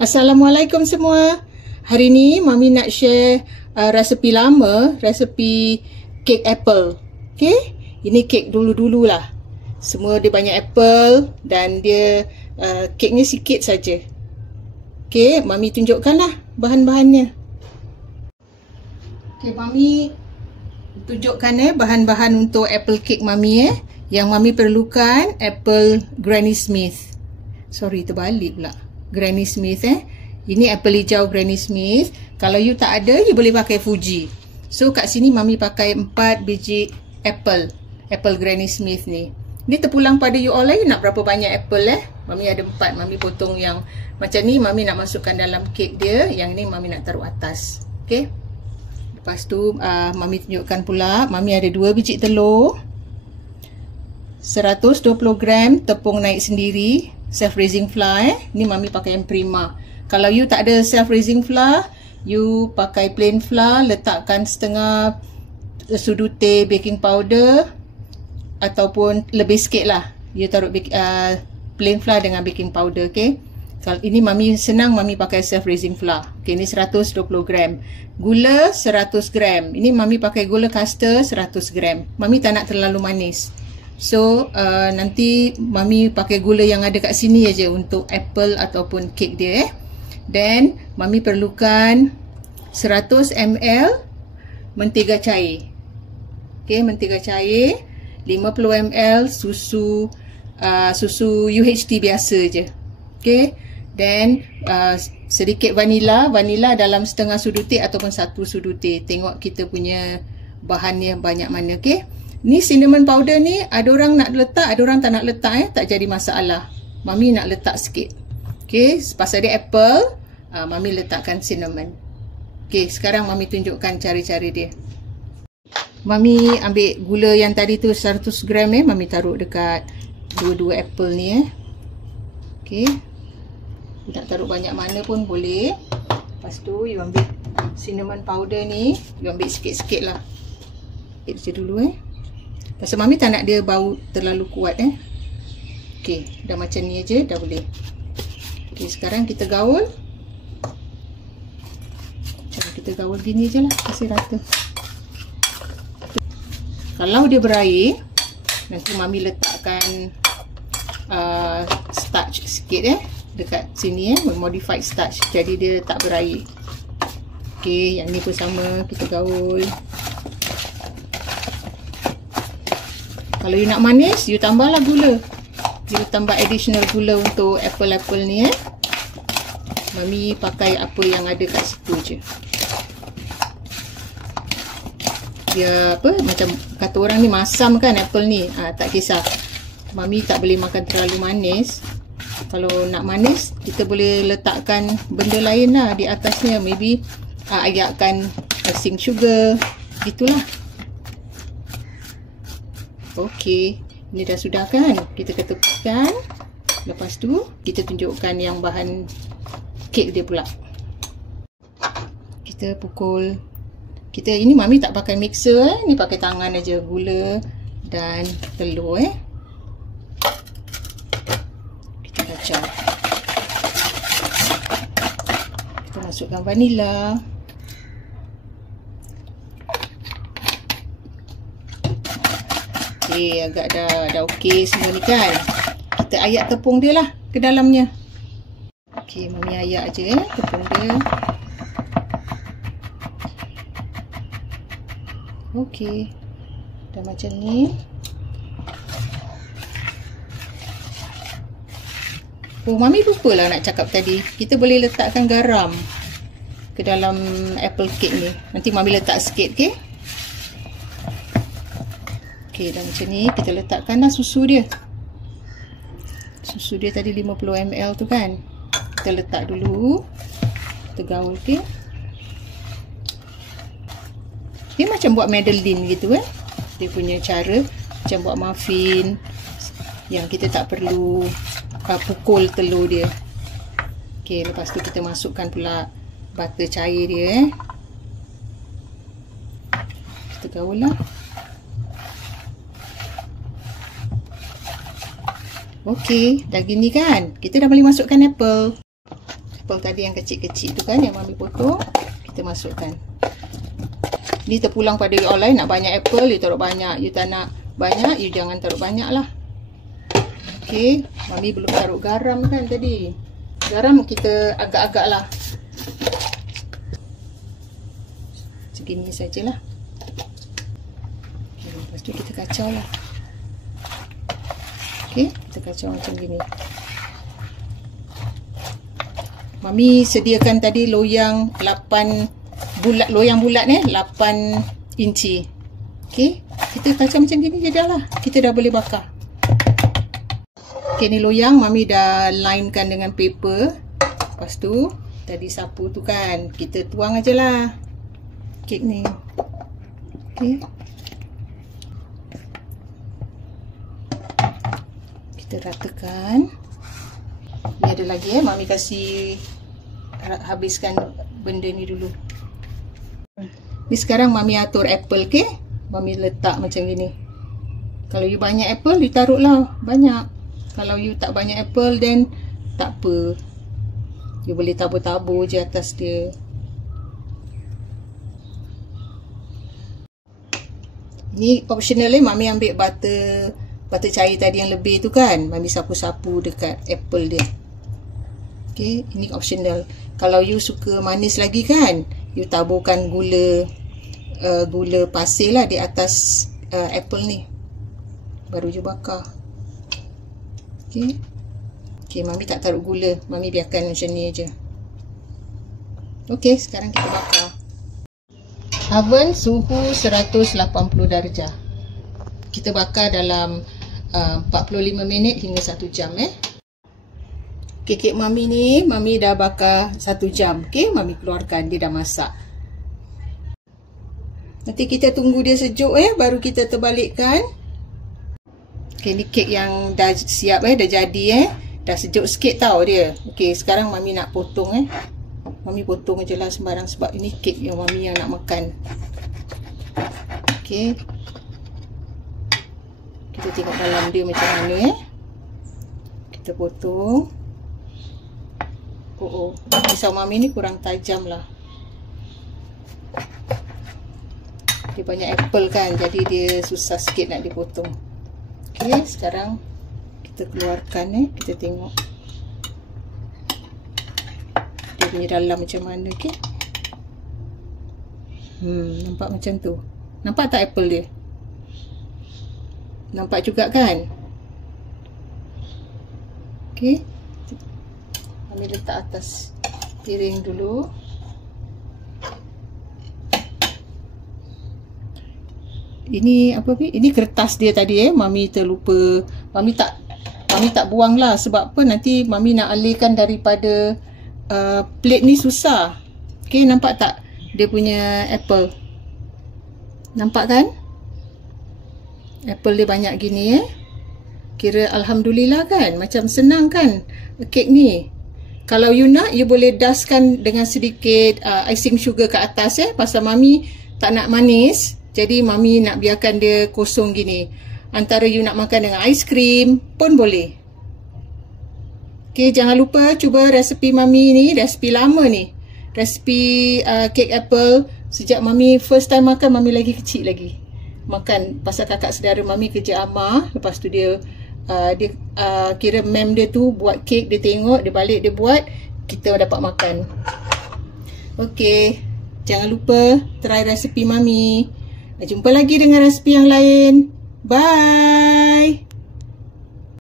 Assalamualaikum semua. Hari ni Mami nak share resepi lama, resepi kek apple. Okay, ini kek dulu-dulu lah. Semua dia banyak apple dan dia keknya sikit saja. Okay, Mami tunjukkan lah bahan-bahannya. Okay, Mami tunjukkan bahan-bahan untuk apple cake Mami Yang Mami perlukan apple Granny Smith. Sorry, terbalik pula. Granny Smith Ini apple hijau Granny Smith. Kalau you tak ada, you boleh pakai Fuji. So kat sini Mami pakai 4 biji apple Granny Smith ni. Ni terpulang pada you all you nak berapa banyak apple Mami ada 4. Mami potong yang macam ni, Mami nak masukkan dalam kek dia. Yang ni Mami nak taruh atas. Okay. Lepas tu Mami tunjukkan pula, Mami ada 2 biji telur, 120 gram tepung naik sendiri, self-raising flour Ni Mami pakai yang Prima. Kalau you tak ada self-raising flour, you pakai plain flour, letakkan setengah sudu teh baking powder ataupun lebih sikit lah. You taruh plain flour dengan baking powder, okay. Kalau ini Mami senang, Mami pakai self-raising flour. Okay, ni 120 gram. Gula 100 gram. Ini Mami pakai gula caster 100 gram. Mami tak nak terlalu manis. So, nanti Mami pakai gula yang ada kat sini aja untuk apple ataupun kek dia Then, Mami perlukan 100 ml mentega cair. Okay, mentega cair. 50 ml susu UHT biasa je. Okay. Then, sedikit vanila dalam setengah sudu teh ataupun 1 sudu teh. Tengok kita punya bahannya banyak mana. Okay. Ni cinnamon powder ni, ada orang nak letak, ada orang tak nak letak tak jadi masalah. Mami nak letak sikit. Okay, pasal dia apple, Mami letakkan cinnamon. Okay, sekarang Mami tunjukkan cara-cara dia. Mami ambil gula yang tadi tu 100 gram Mami taruh dekat dua-dua apple ni Okay. Nak taruh banyak mana pun boleh. Lepas tu you ambil cinnamon powder ni, you ambil sikit-sikit lah. Ambil je dulu Pasal Mami tak nak dia bau terlalu kuat Okay, dah macam ni aja dah boleh. Okay, sekarang kita gaul. Cara kita gaul gini je lah, kasih rata. Kalau dia berair, nanti Mami letakkan starch sikit dekat sini modified starch, jadi dia tak berair. Okay, yang ni pun sama, kita gaul. Kalau you nak manis, you tambahlah gula. You tambah additional gula untuk apple-apple ni Mami pakai apa yang ada kat situ je. Dia macam kata orang ni masam kan apple ni. Tak kisah. Mami tak boleh makan terlalu manis. Kalau nak manis, kita boleh letakkan benda lain lah di atasnya. Maybe ayakkan icing sugar. Gitulah. Okey, ini dah sudah kan? Kita ketupkan. Lepas tu kita tunjukkan yang bahan kek dia pula. Kita pukul. Ini Mami tak pakai mixer ni pakai tangan aja, gula dan telur Kita kacau. Kita masukkan vanila. Okay, agak dah okey semua ni kan. Kita ayak tepung dia lah ke dalamnya. Okay, Mami ayak aja tepung dia. Okay, dah macam ni. Oh, Mami lupa lah nak cakap tadi. Kita boleh letakkan garam ke dalam apple cake ni. Nanti Mami letak sikit, okay? Okay, dah macam ni. Kita letakkanlah susu dia. Susu dia tadi 50 ml tu kan. Kita letak dulu. Kita gaul, okay? Dia macam buat Madeline gitu Dia punya cara macam buat muffin yang kita tak perlu pukul telur dia. Okay, lepas tu kita masukkan pula butter cair dia Kita gaul lah. Okay, dah gini kan. Kita dah boleh masukkan apple. apple tadi yang kecil-kecil tu kan, yang mami potong, kita masukkan. Ni terpulang pada you all lain. Nak banyak apple, you taruh banyak. You tak nak banyak, you jangan taruh banyak lah. Okay, mami belum taruh garam kan tadi. Garam kita agak-agak lah. Segini sajalah. Okay, lepas tu kita kacau lah. Okay, kita kacau macam gini. Mami sediakan tadi loyang 8 bulat, loyang bulat 8 inci. Okay, kita kacau macam gini je dah lah. Kita dah boleh bakar. Okay, ni loyang mami dah linekan dengan paper. Lepas tu tadi sapu tu kan, kita tuang aja lah kek ni. Okay, kita ratakan. Ni ada lagi mami kasih habiskan benda ni dulu. Ni sekarang mami atur apple, okay? Mami letak macam gini. Kalau you banyak apple, you taruh lah banyak. Kalau you tak banyak apple, then tak apa. You boleh tabur-tabur je atas dia. Ni optional mami ambil butter cair tadi yang lebih tu kan. Mami sapu-sapu dekat apple dia. Okay, ini optional. Kalau you suka manis lagi kan, you taburkan gula pasir lah di atas apple ni. Baru you bakar. Okay. Okay, mami tak taruh gula. Mami biarkan macam ni aja. Okay, sekarang kita bakar. Oven suhu 180 darjah. Kita bakar dalam 45 minit hingga 1 jam Okay, kek mami ni, mami dah bakar 1 jam. Okay, mami keluarkan, dia dah masak. Nanti kita tunggu dia sejuk baru kita terbalikkan. Okay, ni kek yang dah siap dah jadi dah sejuk sikit tau dia. Okay, sekarang mami nak potong Mami potong je lah sembarang sebab ini kek yang mami yang nak makan. Okay, kita tengok dalam dia macam mana kita potong. Pisau mami ni kurang tajam lah. Dia banyak apple kan, jadi dia susah sikit nak dipotong. Okay, sekarang kita keluarkan kita tengok dia punya dalam macam mana. Okay, nampak macam tu. Nampak tak apple dia? Nampak juga kan? Okay, kami letak atas piring dulu. Ini apa ni? Ini kertas dia tadi mami terlupa. Mami tak buang lah. Sebab apa? Nanti mami nak alihkan daripada plate ni susah. Okay, nampak tak? Dia punya apple. Nampak kan? Apple dia banyak gini Kira alhamdulillah kan? Macam senang kan kek ni. Kalau you nak, you boleh dustkan dengan sedikit icing sugar ke atas pasal mami tak nak manis. Jadi mami nak biarkan dia kosong gini. Antara you nak makan dengan aiskrim pun boleh. Okay, jangan lupa cuba resepi mami ni, resepi lama ni. Resepi kek apple. Sejak mami first time makan, mami lagi kecil lagi. Makan pasal kakak saudara mami kerja amah. Lepas tu dia kira mem dia tu buat kek, dia tengok, dia balik, dia buat, kita dapat makan. Okay, jangan lupa try resepi mami. Jumpa lagi dengan resepi yang lain. Bye.